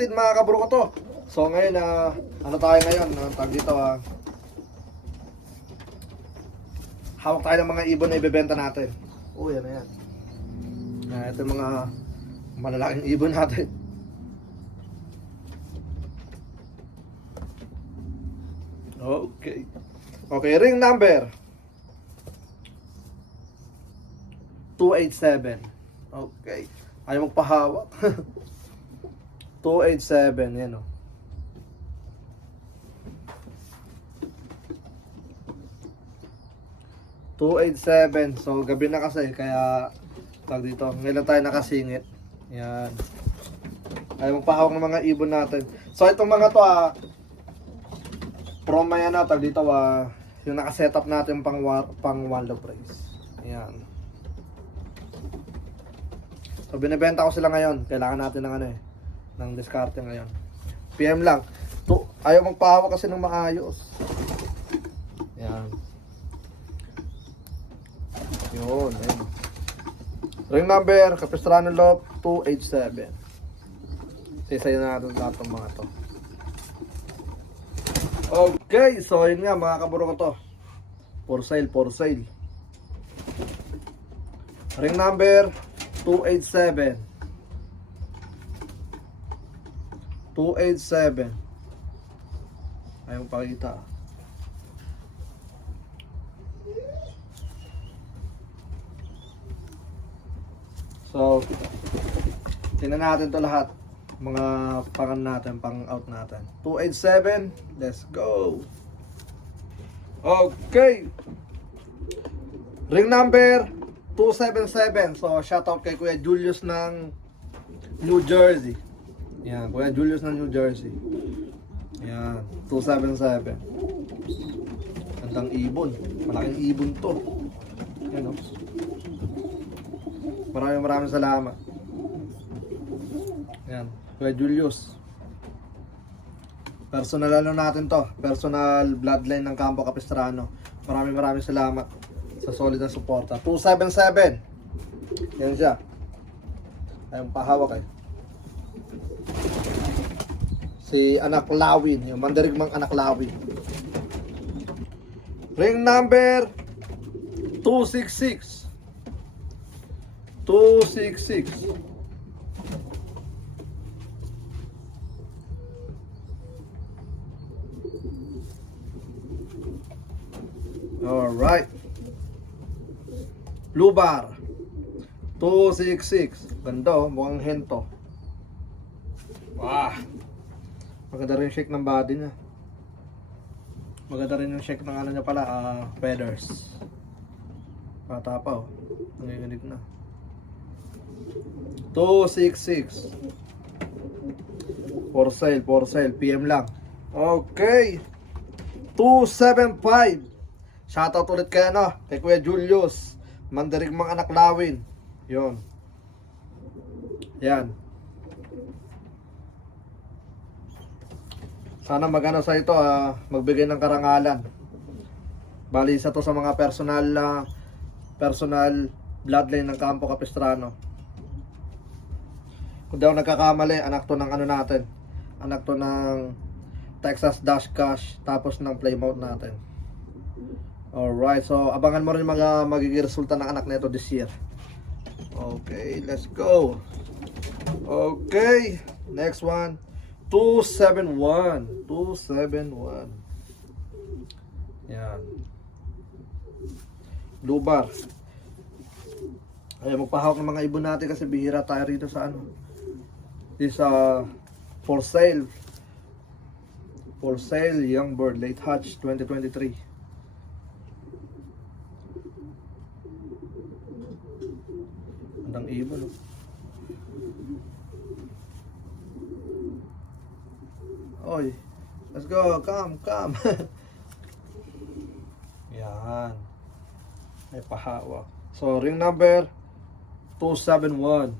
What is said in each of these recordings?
kapatid, mga kabro ko to. So ngayon, ah, ano tayo ngayon? Ang tag dito, ah. Hawak tayo ng mga ibon na ibebenta natin. Oh, yan na yan. Yan, ito yung mga malalaking ibon natin. Okay. Okay, ring number. 287. Okay. Ayaw magpahawak. 287, yan o. Two eight seven. So gabi na kasi kaya tag dito. Ngayon tayo nakasingit. Yan. Ayaw magpahawak ng mga ibon natin. So itong mga to ah from yan na tag dito ah yung naka-setup natin pang pang one low price. Yan. So binebenta ko sila ngayon. Kailangan natin ng ano eh ng diskarte ngayon. PM lang. To, ayaw magpahawak kasi ng maayos. Yan. Yun, ayun. Ring number, Capistrano Lop 287. Sisayin na natin lahat ng mga to. Okay, so yun nga mga kaburo ko to. For sale, for sale. Ring number 287. 287. Ayaw pakita. So, tingnan natin to lahat. Mga pangan natin, pang out natin. 287, let's go. Okay. Ring number 277. So, shoutout kay Kuya Julius ng New Jersey. Yan, Kuya Julius ng New Jersey. Yan, 277. Gandang ibon. Malaking ibon to. Yan o. Maraming maraming salamat. Yan, Kuya Julius. Personal ano natin to. Personal bloodline ng Campo Capistrano. Maraming maraming salamat sa solid na suporta. 277. Yan siya. Ayun pahawak eh. Si Anak Lawin, yung mandirigmang Anak Lawin. Ring number 266. 266. Alright. Blue bar. 266. Ganda oh, mukhang hento. Wah. Maganda rin yung shake ng body niya. Maganda rin yung shake ng ano niya pala, ah, feathers. Bata pa oh. Nanginginig na. 266. For sale, for sale. PM lang. Okay. 275. Shoutout ulit kay ano, kay Kuya Julius. Mandirigmang anak lawin. Yon. Yan. Sana magano sa ito, ah, magbigay ng karangalan. Bali isa to sa mga personal na personal bloodline ng Campo Capistrano. Kung daw nagkakamali, anak to ng ano natin. Anak to ng Texas Dash Cash tapos ng Plymouth natin. Alright, so abangan mo rin mga magiging resulta ng anak nito this year. Okay, let's go. Okay, next one. 271. 271. Yan. Blue bar. Ay, magpahawak ng mga ibon natin kasi bihira tayo rito sa ano. This uh, for sale. For sale, young bird, late hatch 2023. Andang ibon. Oh. Oy, let's go, come, come. Yan. May pahawak. So, ring number 271.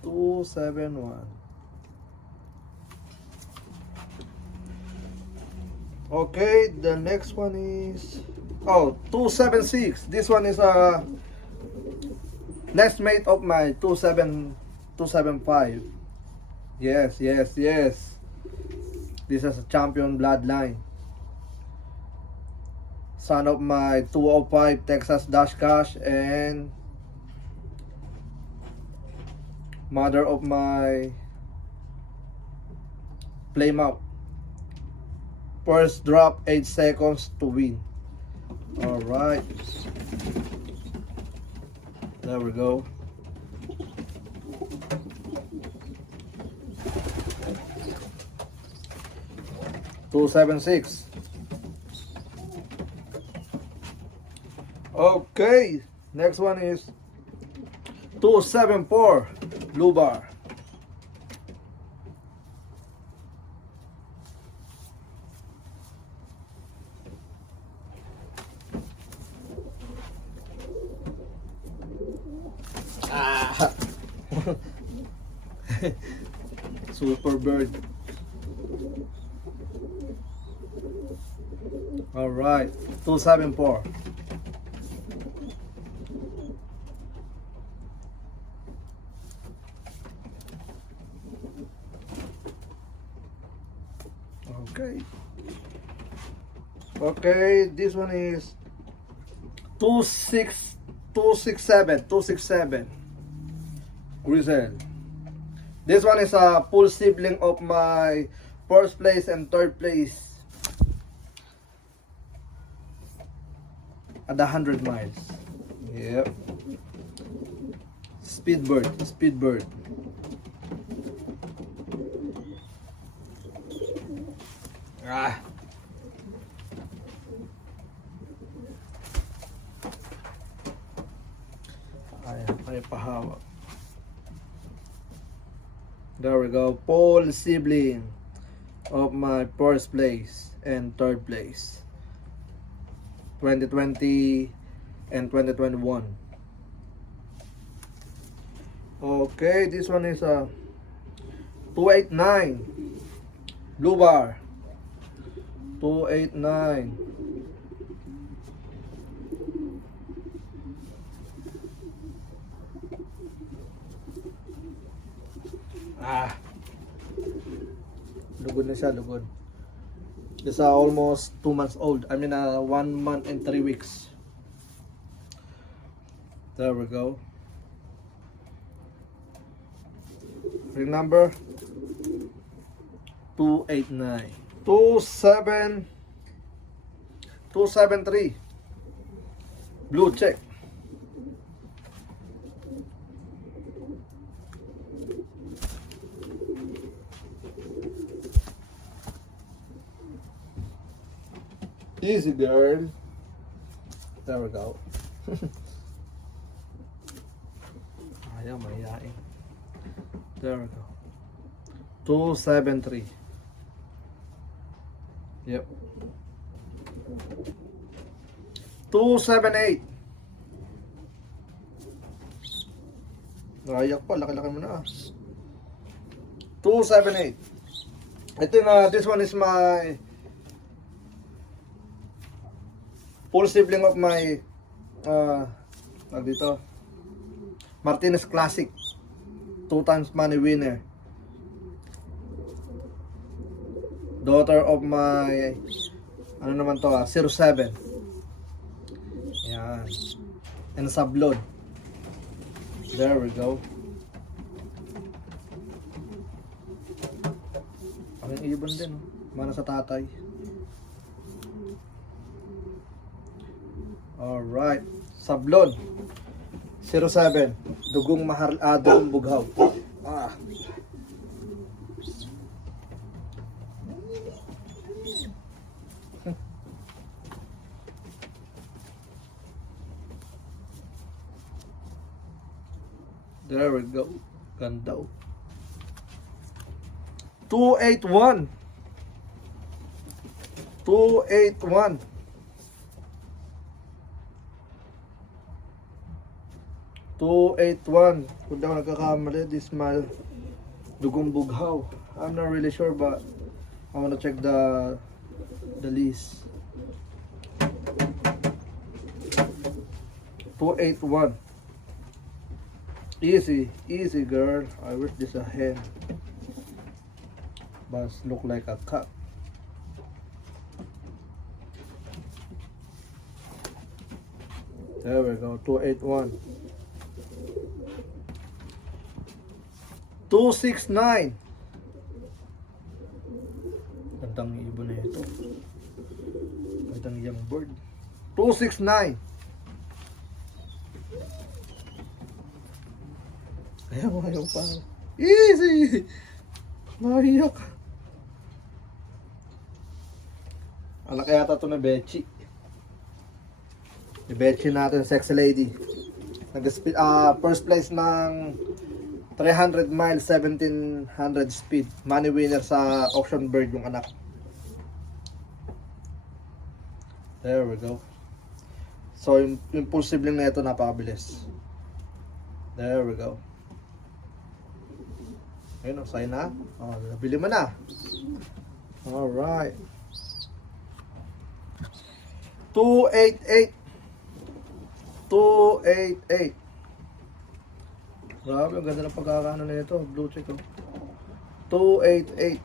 271. Okay, the next one is oh 276. This one is a nest mate of my 275. 275. Yes, yes, yes. This is a champion bloodline. Son of my 205 Texas Dash Cash and mother of my Playmouth. First drop 8 seconds to win. Alright. There we go. Two seven six. Okay, next one is two seven four Lubar. Ah. Super bird. All right, two seven four. Okay. Okay, this one is two six two six seven two six seven. Grizel. This one is a full sibling of my first place and third place at the hundred miles. Yep. Speedbird, Speedbird. Ah. Ayan, may pahawak. There we go. Paul sibling of my first place and third place. 2020 and 2021. Okay, this one is a 289 blue bar. 289. Ah. Lugod na siya, lugod. It's uh, almost 2 months old. I mean, uh, 1 month and 3 weeks. There we go. Ring number 289. 27 273 Blue check. Easy girl. There we go. Ayaw, mahihain. There we go. 273. Yep. 278. Ayak pa, laki-laki mo na. 278. Ito yung, uh, this one is my full sibling of my uh, dito? Martinez Classic. Two times money winner. Daughter of my ano naman to ah 07 yan and sablon there we go. Ang ibon din oh. mana sa tatay Alright. Sablon. 07. Dugong mahal, ah, dugong bughaw. Ah. There we go. Ganda. oh. 281. 281. Two eight one. Kung di ako nagkakamali, this mal dugong bughaw. I'm not really sure but I wanna check the the list. Two eight one. Easy, easy girl. I wish this a hen. But look like a cat. There we go, 281. 269. Gandang ibon na ito. Gandang young bird. 269. Ayaw, ayaw pa. Easy! Naiyak. Anak yata to na Bechi. Yung Bechi natin, sexy lady. Nag ah first place ng 300 miles, 1700 speed. Money winner sa auction bird yung anak. There we go. So, yung, yung full sibling na ito napakabilis. There we go. Ayun, oh, sign na. Oh, nabili mo na. Alright. 288. 288. Grabe, ang ganda ng pagkakaano na ito. Blue check, oh. 288.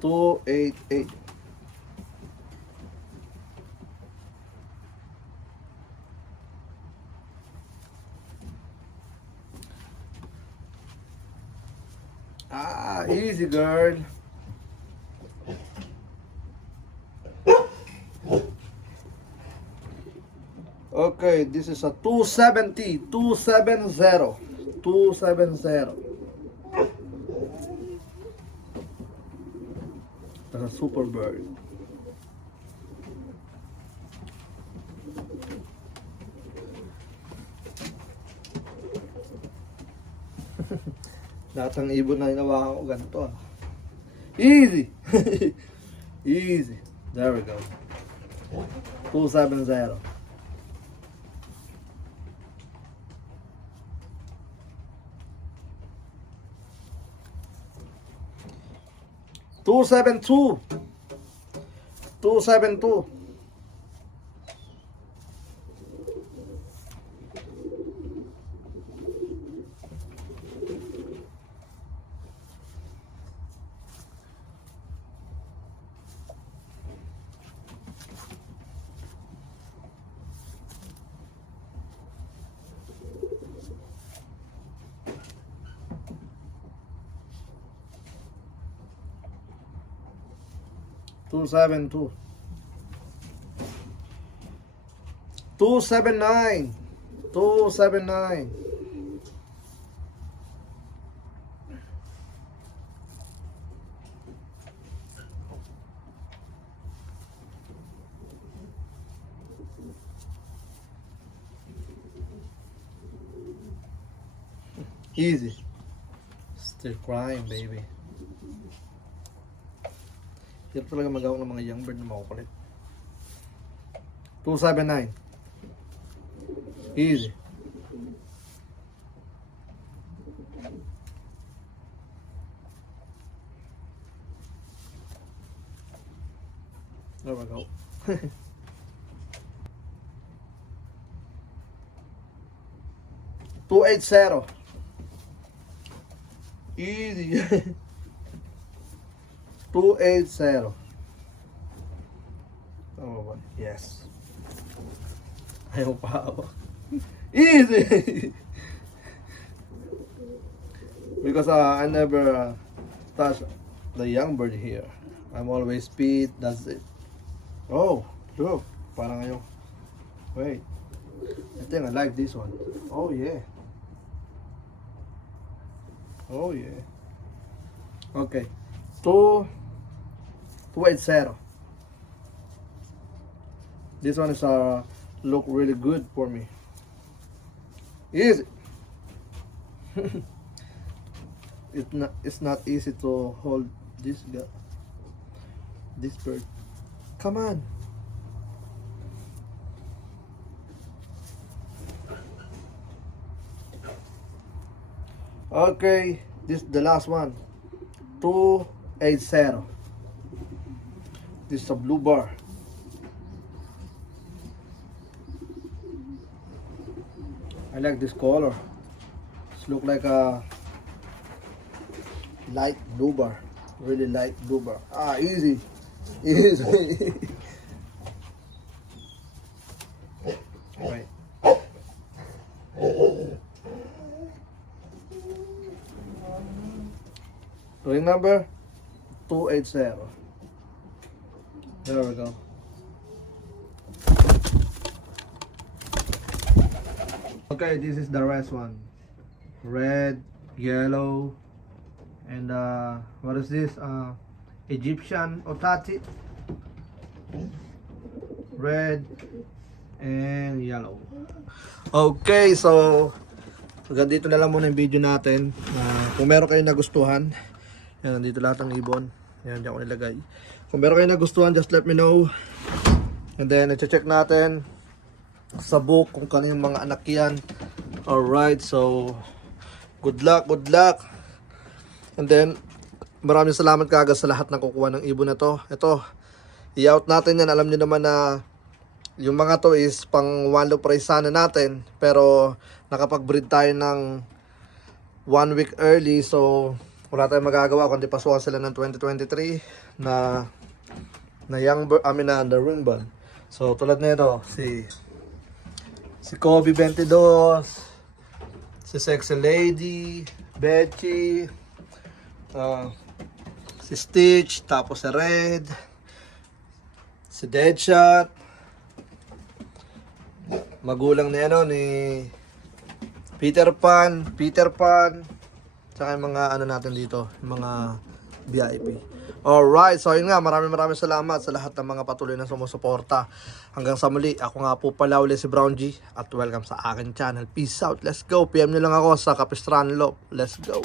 Two eight eight. Ah, easy girl. Okay, this is a 270, 270, 270. That's a super bird. Lahat ng ibon na hinawakan ko ganito ah. Easy! Easy. There we go. 270. Two seven two. Two seven two. Two seven two. Two seven nine. Two seven nine. Easy. Still crying, baby. Hirap talaga magawa ng mga young bird na makukulit. 279. Easy. There we go. Two eight zero. Easy. 280. Tama ba? Yes. Ayaw pa. Easy! because uh, I never uh, touch the young bird here. I'm always speed, that's it. Oh, look. Parang ngayon. Wait. I think I like this one. Oh, yeah. Oh, yeah. Okay. Two 280. This one is uh look really good for me. Easy. it's not it's not easy to hold this guy. This bird. Come on. Okay, this is the last one. 280. This is a blue bar. I like this color. It's look like a light blue bar. Really light blue bar. Ah, easy. Easy. right. Ring number 280. There we go. Okay, this is the rest one. Red, yellow, and uh, what is this? Uh, Egyptian otati. Red and yellow. Okay, so hanggang dito na lang muna yung video natin. Uh, kung meron kayong nagustuhan, yan, dito lahat ng ibon. Yan, diyan ko nilagay. Kung meron kayong nagustuhan, just let me know. And then, iti-check natin sa book kung kanino mga anak yan. Alright, so good luck, good luck. And then, maraming salamat kagad sa lahat ng kukuha ng ibon na to. Ito, i-out natin yan. Alam niyo naman na yung mga to is pang one low price sana natin. Pero nakapag-breed tayo ng one week early. So, wala tayong magagawa kundi pasukan sila ng 2023 na na young bird, I mean na ring bun. So, tulad nito, si si Kobe 22, si Sexy Lady, Betchy, ah, si Stitch, tapos si Red, si Deadshot, magulang ni ano ni Peter Pan, Peter Pan, tsaka yung mga ano natin dito, yung mga VIP. Alright, so yun nga, maraming maraming salamat sa lahat ng mga patuloy na sumusuporta. Hanggang sa muli, ako nga po pala uli si Brown G at welcome sa akin channel. Peace out, let's go. PM nyo lang ako sa Capistrano. Let's go.